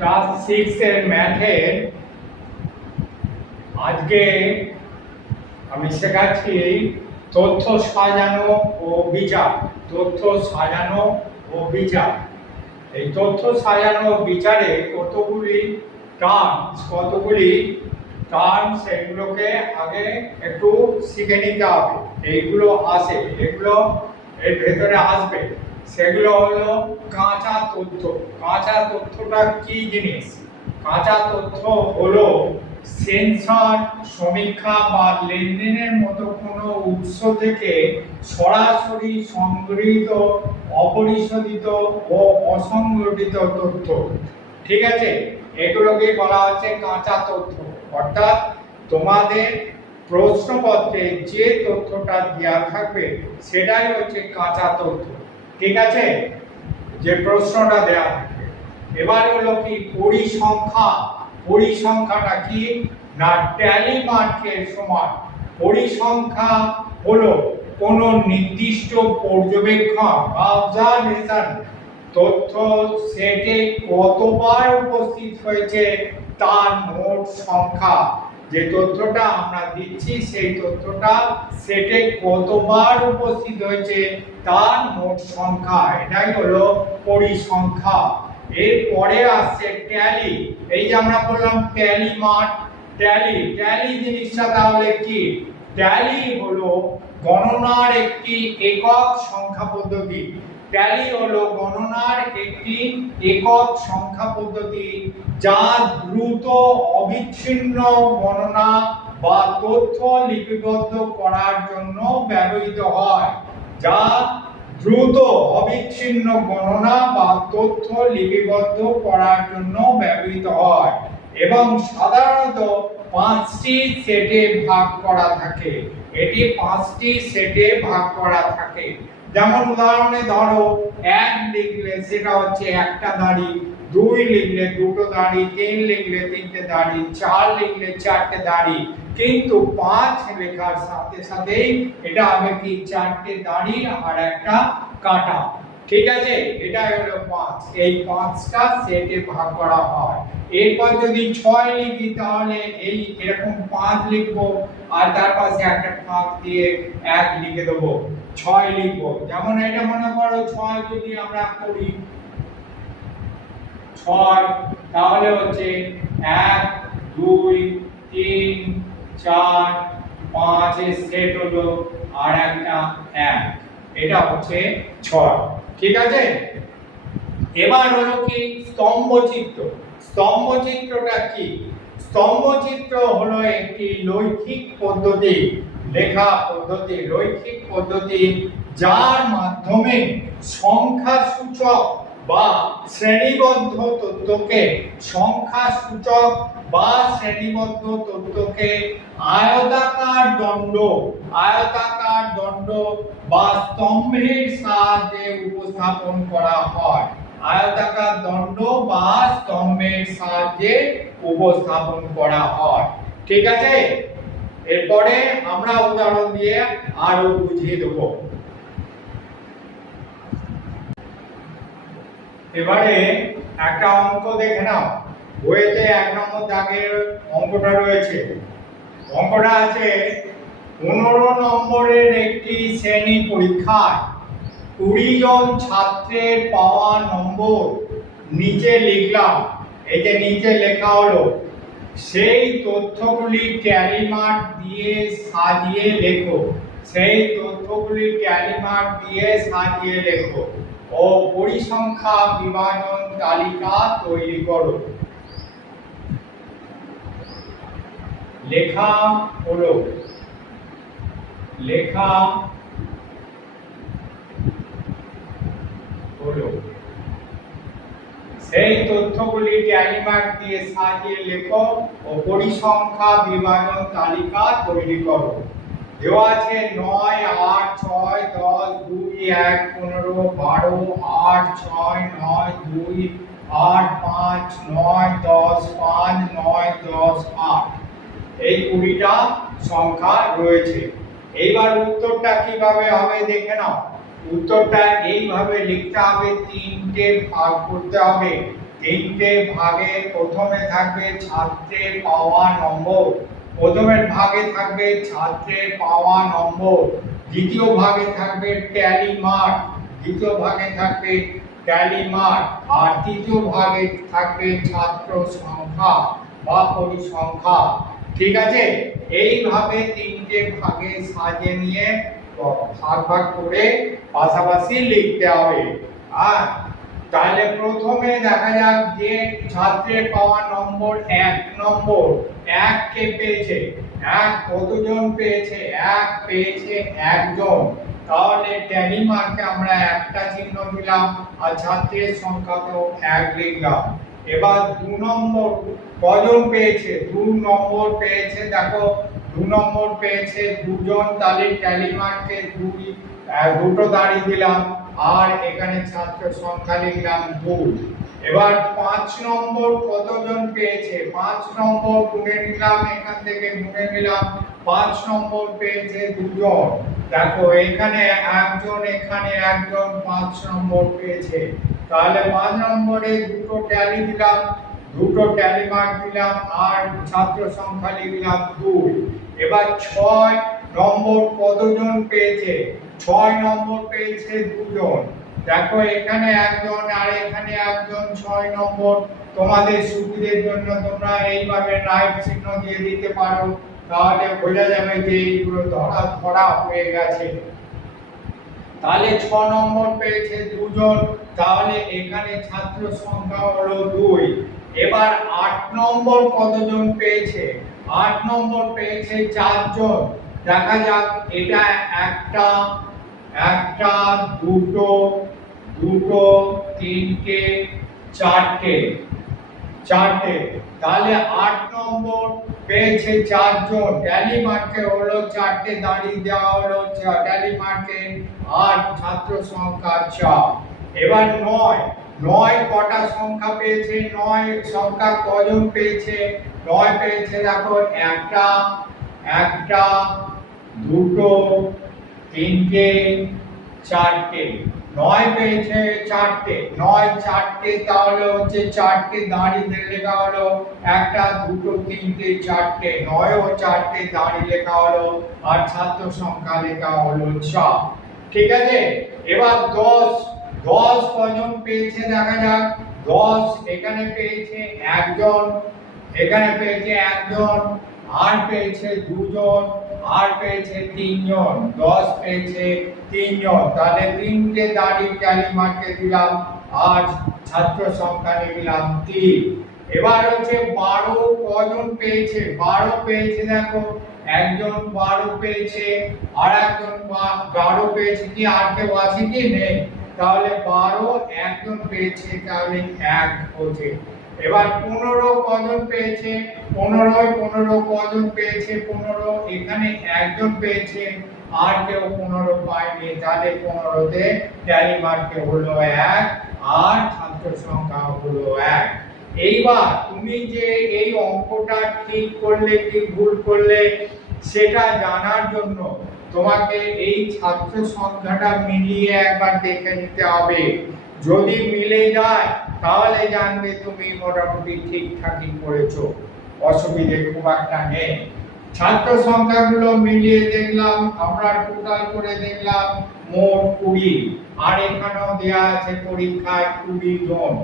Class 6 এর ম্যাথের আজকে আমি শেখাচ্ছি তথ্য সাজানো ও বিচার। তথ্য সাজানো ও বিচার। এই তথ্য সাজানো ও বিচারে কতগুলি টার্মস এগুলোকে আগে একটু শিখে নিতে হবে। এইগুলো আসে, এগুলো এর ভেতরে আসবে। সেগুলো হলো কাঁচা তথ্য। কাঁচা তথ্যটা কি জিনিস? কাঁচা তথ্য হলো সেন্সর, সমীক্ষা বা লেনদেনের মতো কোনো উৎস থেকে সরাসরি সংগৃহীত অপরিশোধিত ও অসংগঠিত তথ্য। ঠিক আছে, এগুলোকে বলা হচ্ছে কাঁচা তথ্য। অর্থাৎ তোমাদের প্রশ্নপত্রে যে তথ্যটা দেওয়া থাকবে সেটাই হচ্ছে কাঁচা তথ্য। ঠিক আছে, যে প্রশ্নটা দেওয়া থাকবে। এবার হলো কি পরিসংখ্যা। পরিসংখ্যাটা কি না ট্যালি মার্কের সমান। পরিসংখ্যা হলো কোনো নির্দিষ্ট পর্যবেক্ষণ অবজারভেশন তথ্য সেটে কতবার উপস্থিত হয়েছে তার মোট সংখ্যা। যে তথ্যটা আমরা দিচ্ছি সেই তথ্যটা সেটে কতবার উপস্থিত হয়েছে তার মোট সংখ্যা, এটাই হলো পরিসংখ্যা। এরপরে আসছে ট্যালি। এই যে আমরা বললাম ট্যালি মার্ক, ট্যালি জিনিসটা তাহলে কি? ট্যালি হলো গণনার একটি একক সংখ্যা পদ্ধতি। ট্যালি হলো গণনার একটি একক সংখ্যা পদ্ধতি যা দ্রুত অবিচ্ছিন্ন গণনা বা তথ্য লিপিবদ্ধ করার জন্য ব্যবহৃত হয়। যা দ্রুত অবিচ্ছিন্ন গণনা বা তথ্য লিপিবদ্ধ করার জন্য ব্যবহৃত হয় এবং সাধারণত 5টি সেটে ভাগ করা থাকে। এটি 5টি সেটে ভাগ করা থাকে। যেমন উদাহরণে ধরো 1 লিখলে সেটা হচ্ছে একটা দাঁড়ি, 2 লিখলে দুটো দাঁড়ি, 3 লিখলে তিনটে দাঁড়ি, 4 লিখলে চারটে দাঁড়ি। কিন্তু 5 লেখার সাথে সাথেই এটা হবে কি 4টে দাঁড়ি আর একটা কাঁটা। ঠিক আছে, এটা হলো 5। এই 5টা সেটে ভাগ করা হয়। এরপর যদি 6 লিখি তাহলে এই এরকম 5 লিখবো আর তার পাশে একটা ফাঁক দিয়ে 1 লিখে দেবো, 6 লিখবো। যেমন এটা মনে করো 6 যদি আমরা করি 6 তাহলে হচ্ছে 1 2 3 4 5 এর সেট হলো আর একটা 1, এটা হচ্ছে 6। ঠিক আছে, এবার হলো কি স্তম্ভচিত্র। স্তম্ভচিত্রটা কি? স্তম্ভচিত্র হলো একটি রৈখিক পদ্ধতি, লেখা পদ্ধতি, রৈখিক পদ্ধতি যার মাধ্যমে সংখ্যাসূচক বা শ্রেণীবদ্ধ তথ্যকে আয়তাকার দণ্ড বা স্তম্ভের সাহায্যে উপস্থাপন করা হয়। আয়তাকার দণ্ড বা স্তম্ভের সাহায্যে উপস্থাপন করা হয়। ঠিক আছে, এরপরে আমরা উদাহরণ দিয়ে আরো বুঝিয়ে দেব। এবারে একটা অঙ্ক দেখে নাও। বইতে 1 নম্বর দাগের অঙ্কটা রয়েছে। অঙ্কটা আছে 15 নম্বরের একটি শ্রেণী পরীক্ষায় 20 জন ছাত্রের পাওয়া নম্বর নিচে লিখলাম। এই যে নিচে লেখা হলো, সেই তথ্যগুলি ট্যালি মার্ক দিয়ে সাজিয়ে লেখো। সেই তথ্যগুলি ট্যালি মার্ক দিয়ে সাজিয়ে লেখো ও পরিসংখ্যা বিভাজন তালিকা তৈরি করো। লেখা হলো সেই তথ্যগুলি ট্যালি মার্ক দিয়ে সাজিয়ে লেখো ও পরিসংখ্যা বিভাজন তালিকা তৈরি করো। দেওয়া আছে 9 8 6 10 2 1 15 12 8 6 9 2 8 5 9 10 5 9 10 8, এই 20টা সংখ্যা রয়েছে। এইবার উত্তরটা কিভাবে হবে দেখে নাও। উত্তরটা এইভাবে লিখতে হবে, 3টে ভাগ করতে হবে। তিনটে ভাগে প্রথমে থাকবে ছাত্রের পাওয়া নম্বর, প্রথমের ভাগে থাকবে ছাত্রের পাওয়া নম্বর, দ্বিতীয় ভাগে থাকবে ট্যালি মার্ক, দ্বিতীয় ভাগে থাকবে ট্যালি মার্ক, আর তৃতীয় ভাগে থাকবে ছাত্র সংখ্যা বা পরিসংখ্যা। ঠিক আছে, এইভাবে তিনটে ভাগে সাজিয়ে নিয়ে ভাগ ভাগ করে পাশাপাশি লিখতে হবে। আর তাহলে প্রথমে দেখা যাক যে ছাত্রের পাওয়া নম্বর 1 নম্বর, 1 কে পেয়েছে, 1 কতজন পেয়েছে, 1 পেয়েছে একজন। তাহলে ট্যালি মার্কে আমরা একটা চিহ্ন দিলাম আর ছাত্রের সংখ্যাকেও 1 লিখলাম। এবার 2 নম্বর কজন পেয়েছে, 2 নম্বর পেয়েছে, দেখো 2 নম্বর পেয়েছে দুজন, তাহলে ট্যালি মার্কে দুটো দাঁড়িয়ে দিলাম আর এখানে ছাত্র সংখ্যা লিখলাম 2। এবার 5 নম্বর কতজন পেয়েছে, 5 নম্বর গুনে নিলাম, এখান থেকে গুনে নিলাম, 5 নম্বর পেয়েছে দুজন, দেখো এখানে একজন, এখানে একজন, 5 নম্বর পেয়েছে। তাহলে 5 নম্বরে দুটো ট্যালি দিলাম, দুটো ট্যালি মার্ক দিলাম আর ছাত্র সংখ্যা লিখলাম 2। এবার 6 নম্বর কতজন পেয়েছে, 6 নম্বর পেয়েছে দুজন, দেখো এখানে একজন আর এখানে একজন, 6 নম্বর। তোমাদের সুবিধের জন্য তোমরা এইভাবে রাইট চিহ্ন দিয়ে দিতে পারো, তাহলে বোঝা যাবে যে এইগুলো ধরা হয়ে গেছে। তাহলে 6 নম্বর পেয়েছে দুজন, তাহলে এখানে ছাত্র সংখ্যা হলো 2। এবার 8 নম্বর কতজন পেয়েছে, 8 নম্বর পেয়েছে 4 জন, দেখা যাক এটা একটা, একটা, দুটো, দুটো, তিনটে, চারটে, চারটে, তাহলে 8 নম্বর পেয়েছে 4 জন, ট্যালি মার্কে হলো 4টে দাঁড়িয়ে দেওয়া হলো ট্যালি মার্কে আর ছাত্র সংখ্যা 4। এবার 9 কটা সংখ্যা পেয়েছে, 9 সংখ্যা কজন পেয়েছে, 9 পেয়েছে দেখো একটা, একটা, দুটো, তিনটে, চারটে, 9 পেয়েছে 4টে, 9 4টে, তাহলে হচ্ছে 4টে দাঁড়িয়ে লেখা হলো একটা, দুটো, তিনটে, চারটে, 9 ও 4টে দাঁড়িয়ে লেখা হলো আর ছাত্র সংখ্যা লেখা হলো 4। ঠিক আছে, এবার 10 কজন পেয়েছে দেখা যাক, 10 এখানে পেয়েছে একজন, এখানে পেয়েছে একজন, আর পেয়েছে দুজন, আর পেয়েছে তিনজন, 10 পেয়েছে তিনজন, তাহলে তিনটে দাঁড়িয়ে ট্যালি মার্কে দিলাম আর ছাত্র সংখ্যা লিখলাম 3। এবার হচ্ছে 12 কজন পেয়েছে, 12 পেয়েছে দেখো একজন 12 পেয়েছে আর একজন 12 পেয়েছে, কি আর কেউ আছে কি, নেই, তাহলে 12 একজন পেয়েছে, তাহলে 1 হচ্ছে। এবার 15 কজন পেয়েছে, 15 কজন পেয়েছে, 15 এখানে একজন পেয়েছে আর কেউ 15 পায়নি, তাহলে 15তে ট্যালি মার্কে হলো 1 আর ছাত্র সংখ্যা হলো 1। এইবার তুমি যে এই অঙ্কটা ঠিক করলে কি ভুল করলে সেটা জানার জন্য তোমাকে এই ছাত্র সংখ্যাটা মিলিয়ে একবার দেখে নিতে হবে। যদি মিলে যায় তাহলে জানবে তুমি মোটামুটি ঠিকঠাকই করেছো, অসুবিধে খুব একটা নেই। ছাত্র সংখ্যাগুলো মিলিয়ে দেখলাম আমরা, টোটাল করে দেখলাম মোট 20, আর এখানেও দেয়া আছে পরীক্ষায় 20 জন,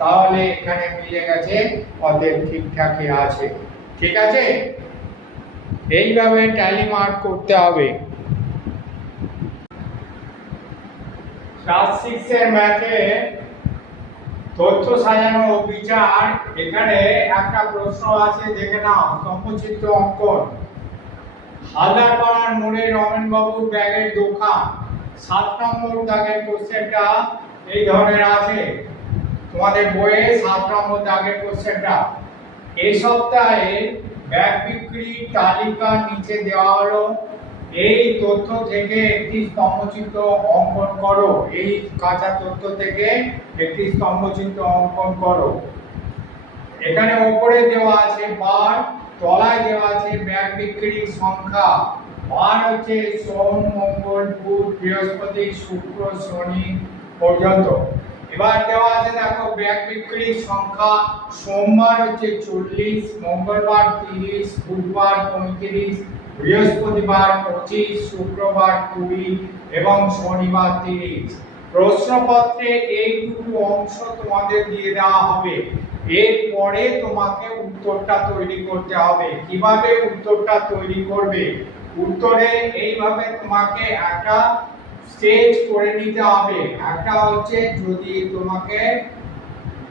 তাহলে এখানে মিলে গেছে, অতএব ঠিকঠাকই আছে। ঠিক আছে, এইভাবে ট্যালি মার্ক করতে হবে। ক্লাস 6 এর ম্যাথে তথ্য সাজানো ও বিচার, এখানে একটা প্রশ্ন আছে, দেখে নাও। স্তম্ভচিত্র অঙ্কন। হালদারপাড়ার মোড়ে রমেন বাবুর ব্যাগের দোকান, 7 নম্বর দাগের কোশ্চেনটা এই ধরনের আছে তোমাদের বইয়ে, 7 নম্বর দাগের কোশ্চেনটা। এই সপ্তাহে ব্যাগ বিক্রির তালিকা নিচে দেওয়া হলো, এই তথ্য থেকে একটি স্তম্ভচিত্র অঙ্কন করো। এই কাঁচা তথ্য থেকে একটি স্তম্ভচিত্র অঙ্কন করো। এখানে উপরে দেওয়া আছে বার, তলায় দেওয়া আছে ব্যাগ বিক্রির সংখ্যা। বার হচ্ছে সোম, মঙ্গল, বুধ, বৃহস্পতি, শুক্র, শনি পর্যন্ত। এবার দেওয়া আছে দেখো ব্যাগ বিক্রির সংখ্যা। সোমবার হচ্ছে 40, মঙ্গলবার 30, বুধবার 35, বৃহস্পতিবার 25, শুক্রবার 20 এবং শনিবার 30। প্রশ্নপত্রে এই দুটো অংশ তোমাদের দিয়ে দেওয়া হবে। এরপরে তোমাকে উত্তরটা তৈরি করতে হবে। কিভাবে উত্তরটা তৈরি করবে? উত্তরে এইভাবে তোমাকে একটা স্টেজ করে নিতে হবে। একটা হচ্ছে যদি তোমাকে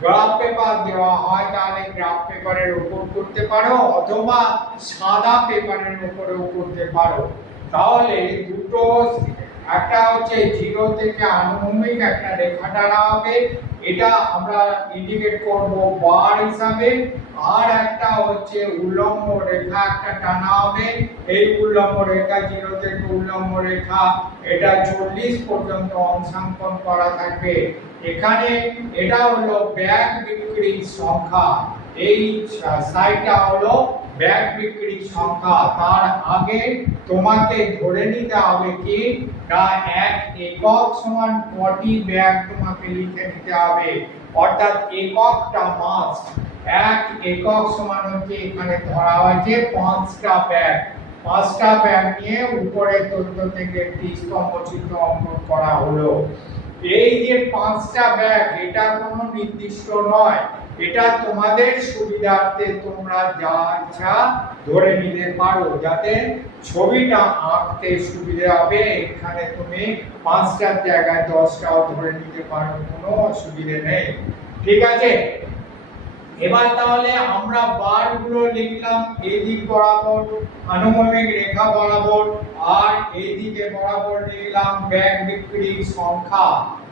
গ্রাফ পেপার দেওয়া হয় তাহলে গ্রাফ পেপারের উপর করতে পারো, অথবা সাদা পেপারের উপরেও করতে পারো। তাহলে দুটো, একটা হচ্ছে 0 থেকে আনুভূমিক একটা রেখা টানা হবে, এটা আমরা ইন্ডিকেট করব বার হিসাবে। আর একটা হচ্ছে উল্লম্ব রেখা একটা টানা হবে। এই উল্লম্ব রেখা 0 থেকে উল্লম্ব রেখা এটা 40 পর্যন্ত অংশাঙ্কন করা থাকবে। এখানে এটা হলো ব্যাগ বিক্রির সংখ্যা। এই সাইডটা হলো ব্যাগ বিক্রির সংখ্যা। তার আগে তোমাকে ধরে নিতে হবে কি না 1 একক সমান 40 ব্যাগ তোমাকে লিখে নিতে হবে, অর্থাৎ এককটা মাস্ট। 1 একক সমান হচ্ছে এখানে ধরা হয়েছে 5টা ব্যাগ। 5টা ব্যাগ নিয়ে উপরে তথ্য থেকে একটি স্তম্ভচিত্র অঙ্কন করা হলো। এই যে 5টা ব্যাগ এটা কোনো নির্দিষ্ট নয়, এটা তোমাদের সুবিধার্থে তোমরা যা ইচ্ছা ধরে নিতে পারো, যাতে ছবিটা আঁকতে সুবিধা হবে। এখানে তুমি 5টার জায়গায় 10টাও ধরে নিতে পারো, কোনো অসুবিধা নেই। ঠিক আছে, এবার তাহলে আমরা বারগুলো লিখলাম এই দিক বরাবর আনুভূমিক রেখা বরাবর, আর এই দিকে বরাবর লিখলাম ব্যাগ বিক্রির সংখ্যা।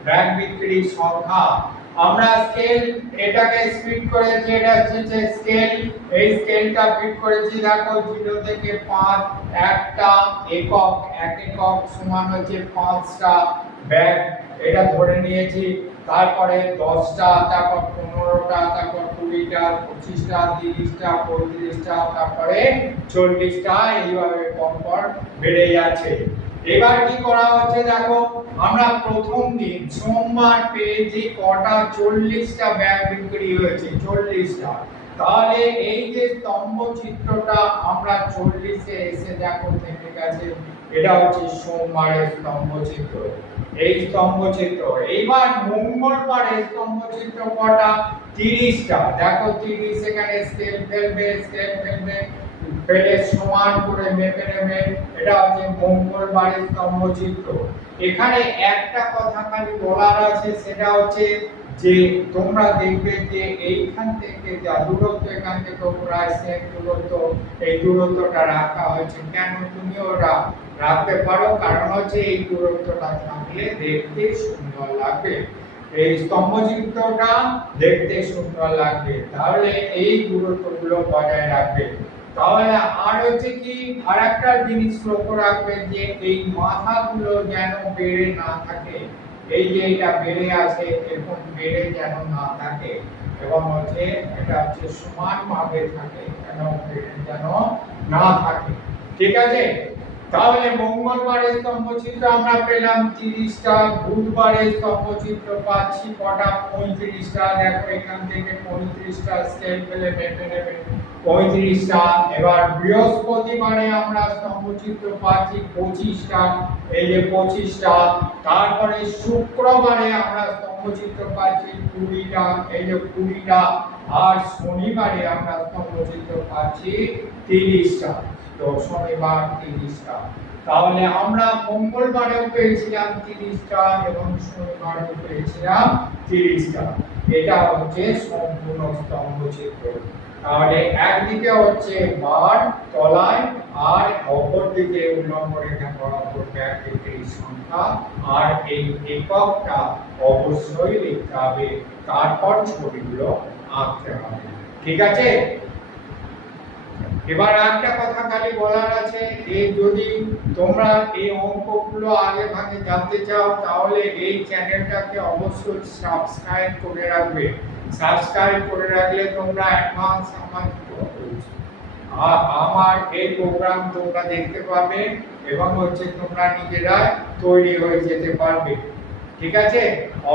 ব্যাগ বিক্রির সংখ্যা আমরা স্কেল এটাকে স্প্লিট করেছি, এটা হচ্ছে স্কেল। এই স্কেলটা ফিট করেছি দেখো 0 থেকে 5 একটা একক, 1 একক সমান হচ্ছে 5টা ব্যাগ, এটা ধরে নিয়েছি। তারপরে 10টা, তারপর 15টা, তারপর 20টা, 25টা, 30টা, 35টা, তারপরে 40টা, এইভাবে পরপর বেড়ে যাচ্ছে। এবার কি করা হচ্ছে দেখো, আমরা প্রথম দিন সোমবার পেয়েছি কটা 40টা ব্যাগ বিক্রি হয়েছে, 40টা। তাহলে এই যে স্তম্ভ চিত্রটা আমরা 40-এ এসে দেখো থেমে গেছে, এটা হচ্ছে সোমবারের স্তম্ভ চিত্র। এই স্তম্ভ চিত্র। এইবার মঙ্গলবারের স্তম্ভ চিত্র কটা? 30টা। দেখো 30 এখানে স্কেল ফেলবে, ফেলে সমান করে মেপে নেবে, এটা হচ্ছে মঙ্গলবারের স্তম্ভ চিত্র। এখানে একটা কথা খালি বলার আছে, সেটা হচ্ছে যে তোমরা দেখবে যে এইখান থেকে যা দূরত্ব, এখান থেকে প্রায় সেম দূরত্ব, এই দূরত্বটা রাখা হয়েছে। কেন তুমি ওরা রাখতে পারো? কারণ হচ্ছে এই দূরত্বটা থাকলে দেখতে সুন্দর লাগবে, এই স্তম্ভচিত্রটা দেখতে সুন্দর লাগবে, তাহলে এই দূরত্বগুলো বজায় রাখবে। তাহলে আর হচ্ছে কি আরেকটা জিনিস লক্ষ্য রাখবে যে এই মাথাগুলো যেন বেড়ে না থাকে, এই যে এটা বেড়ে আছে এরকম বেড়ে যেন না থাকে, এবং হচ্ছে এটা হচ্ছে সমানভাবে থাকে, যেন না থাকে। ঠিক আছে, তাহলে মঙ্গলবারের স্তম্ভচিত্র আমরা পেলাম 30টা, বুধবারের স্তম্ভচিত্র পাচ্ছি কটা? 35টা। দেখো এখান থেকে 35টা স্কেল ফেলে মেপে নেবে, 35টা। এবার বৃহস্পতিবারে আমরা স্তম্ভচিত্র পাচ্ছি 25টা, এই যে 25টা। তারপরে শুক্রবারে আমরা স্তম্ভচিত্র পাচ্ছি 20টা, এই যে 20টা। আর শনিবারে আমরা স্তম্ভচিত্র পাচ্ছি 30টা। তো শনিবার 30টা। তাহলে আমরা মঙ্গলবারেও পেয়েছিলাম 30টা এবং শনিবারেও পেয়েছিলাম 30টা। এটা হচ্ছে সম্পূর্ণ স্তম্ভচিত্র। তাহলে একদিকে হচ্ছে বার তলায়, আর অপর দিকে উল্লম্ব রেখা বরাবর ব্যাগ বিক্রির সংখ্যা, আর এই এককটা অবশ্যই লিখতে হবে, তারপর ছবিগুলো আঁকতে হবে। ঠিক আছে, এবার একটা কথা খালি বলার আছে, এই যদি তোমরা এই অঙ্কগুলো আগে ভাগে জানতে চাও তাহলে এই চ্যানেলটাকে অবশ্যই সাবস্ক্রাইব করে রাখবে। সাবস্ক্রাইব করে রাখলে তোমরা অ্যাডভান্স আমার এই প্রোগ্রাম তোমরা দেখতে পাবে, এবং হচ্ছে তোমরা নিজেরা তৈরি হয়ে যেতে পারবে। ঠিক আছে,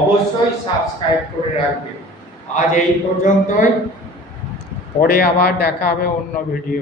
অবশ্যই সাবস্ক্রাইব করে রাখবে। আজ এই পর্যন্তই, পরে আবার দেখা হবে অন্য ভিডিও।